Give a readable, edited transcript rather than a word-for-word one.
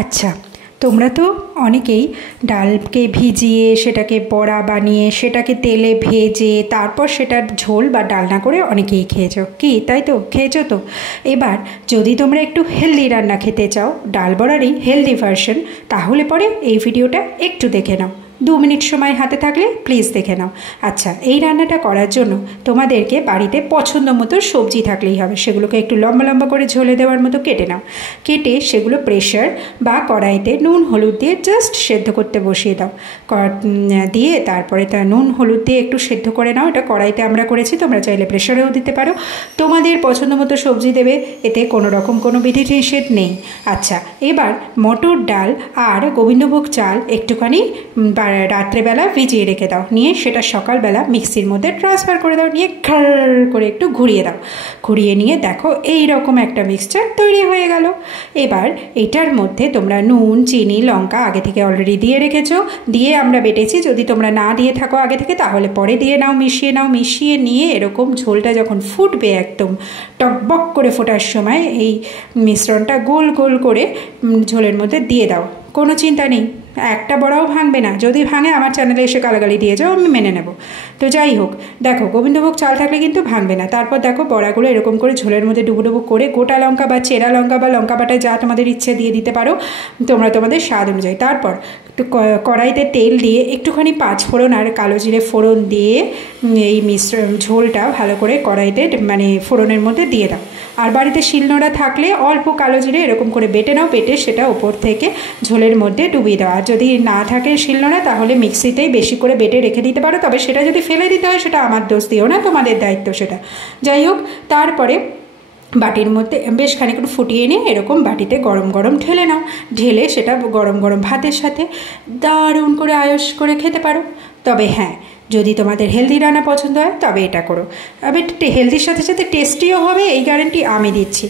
আচ্ছা, তোমরা তো অনেকেই ডালকে ভিজিয়ে সেটাকে বড়া বানিয়ে সেটাকে তেলে ভেজে তারপর সেটার ঝোল বা ডালনা করে অনেকেই খেয়েছো, কি তাই তো? খেয়েছো তো? এবার যদি তোমরা একটু হেলদি রান্না খেতে চাও, ডাল বড়ারই হেলদি ভার্সন, তাহলে পরে এই ভিডিওটা একটু দেখে নাও। 2 মিনিট সময় হাতে থাকলে প্লিজ দেখে নাও। আচ্ছা, এই রান্নাটা করার জন্য তোমাদেরকে বাড়িতে পছন্দ মতো সবজি থাকলেই হবে। সেগুলোকে একটু লম্বা লম্বা করে ঝোলে দেওয়ার মতো কেটে নাও। কেটে সেগুলো প্রেশার বা কড়াইতে নুন হলুদ দিয়ে জাস্ট সেদ্ধ করতে বসিয়ে দাও। দিয়ে তারপরে তা নুন হলুদ দিয়ে একটু সেদ্ধ করে নাও। এটা কড়াইতে আমরা করেছি, তোমরা চাইলে প্রেশারেও দিতে পারো। তোমাদের পছন্দ মতো সবজি দেবে, এতে কোনো রকম কোনো বিধি নিষেধ নেই। আচ্ছা, এবার মটর ডাল আর গোবিন্দভোগ চাল একটুখানি রাত্রেবেলা ভিজিয়ে রেখে দাও। নিয়ে সেটা সকালবেলা মিক্সির মধ্যে ট্রান্সফার করে দাও। নিয়ে ঘর করে একটু ঘুরিয়ে দাও। ঘুরিয়ে নিয়ে দেখো এই রকম একটা মিক্সচার তৈরি হয়ে গেল। এবার এটার মধ্যে তোমরা নুন, চিনি, লঙ্কা আগে থেকে অলরেডি দিয়ে রেখেছো, দিয়ে আমরা বেটেছি। যদি তোমরা না দিয়ে থাকো আগে থেকে, তাহলে পরে দিয়ে নাও। মিশিয়ে নিয়ে এরকম ঝোলটা যখন ফুটবে, একদম টকবক করে ফোটার সময় এই মিশ্রণটা গোল গোল করে ঝোলের মধ্যে দিয়ে দাও। কোনো চিন্তা নেই, একটা বড়াও ভাঙবে না। যদি ভাঙে আমার চ্যানেলে এসে গালাগালি দিয়ে যাও, আমি মেনে নেব। তো যাই হোক, দেখো গোবিন্দভোগ চাল থাকলে কিন্তু ভাঙবে না। তারপর দেখো বড়াগুলো এরকম করে ঝোলের মধ্যে ডুবো ডুবো করে গোটা লঙ্কা বা চেরা লঙ্কা বা লঙ্কা বাটায় যা তোমাদের ইচ্ছে দিয়ে দিতে পারো তোমরা তোমাদের স্বাদ অনুযায়ী। তারপর একটু কড়াইতে তেল দিয়ে একটুখানি পাঁচফোড়ন আর কালো জিরে ফোড়ন দিয়ে এই ঝোলটা ভালো করে কড়াইতে মানে ফোড়নের মধ্যে দিয়ে দাও। আর বাড়িতে শিলনোড়া থাকলে অল্প কালো জিরে এরকম করে বেটে নাও। বেটে সেটা ওপর থেকে ঝোলের মধ্যে ডুবিয়ে দাও। আর যদি না থাকে শিলনোড়া, তাহলে মিক্সিতেই বেশি করে বেটে রেখে দিতে পারো। তবে সেটা যদি ফেলে দিতে হয়, সেটা আমার দোষ দিও না, তোমাদের দায়িত্ব সেটা। যাই হোক, তারপরে বাটির মধ্যে বেশ খানিকটা ফুটিয়ে নিয়ে এরকম বাটিতে গরম গরম ঢেলে নাও। ঢেলে সেটা গরম গরম ভাতের সাথে দারুণ করে আয়েশ করে খেতে পারো। তবে হ্যাঁ, যদি তোমাদের হেলদি রান্না পছন্দ হয় তবে এটা করো। তবে হেলদির সাথে সাথে টেস্টিও হবে, এই গ্যারান্টি আমি দিচ্ছি।